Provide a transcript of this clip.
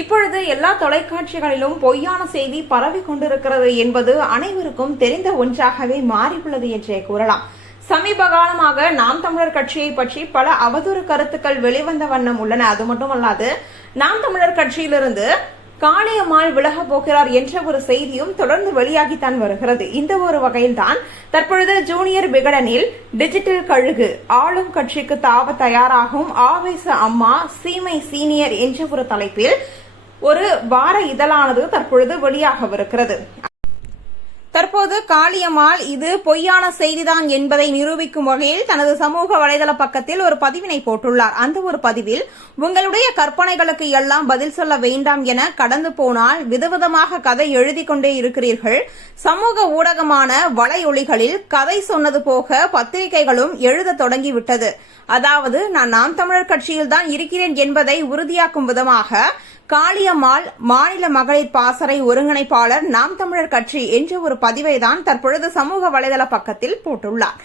இப்பொழுது எல்லா தொலைக்காட்சிகளிலும் பொய்யான செய்தி பரவி கொண்டிருக்கிறது என்பது அனைவருக்கும் தெரிந்த ஒன்றாகவே மாறியுள்ளது என்றே கூறலாம். சமீப காலமாக நாம் தமிழர் கட்சியை பற்றி பல அவதூறு கருத்துக்கள் வெளிவந்த வண்ணம் உள்ளன. அது மட்டுமல்லாது நாம் தமிழர் கட்சியிலிருந்து காளியம்மாள் விலக போகிறார் என்ற ஒரு செய்தியும் தொடர்ந்து வெளியாகித்தான் வருகிறது. இந்த ஒரு வகையில்தான் தற்பொழுது ஜூனியர் விகடனில் டிஜிட்டல் கழுகு ஆளும் கட்சிக்கு தாவ தயாராகும் ஆவேச அம்மா சீமை சீனியர் என்ற ஒரு தலைப்பில் ஒரு வார இதழானது தற்பொழுது வெளியாகவிருக்கிறது. தற்போது காளியம்மாள் இது பொய்யான செய்திதான் என்பதை நிரூபிக்கும் வகையில் தனது சமூக வலைதள பக்கத்தில் ஒரு பதிவினை போட்டுள்ளார். அந்த ஒரு பதிவில் உங்களுடைய கற்பனைகளுக்கு எல்லாம் பதில் சொல்ல வேண்டாம் என கடந்து போனால் விதவிதமாக கதை எழுதி கொண்டே இருக்கிறீர்கள். சமூக ஊடகமான வலையொலிகளில் கதை சொன்னது போக பத்திரிகைகளும் எழுத தொடங்கிவிட்டது. அதாவது நான் நாம் தமிழர் கட்சியில் தான் இருக்கிறேன் என்பதை உறுதியாக்கும் விதமாக காளியம்மாள் மாநில மகளிர் பாசறை ஒருங்கிணைப்பாளர் நாம் தமிழர் கட்சி என்ற ஒரு பதிவை தான் தற்பொழுது சமூக வலைதள பக்கத்தில் போட்டுள்ளார்.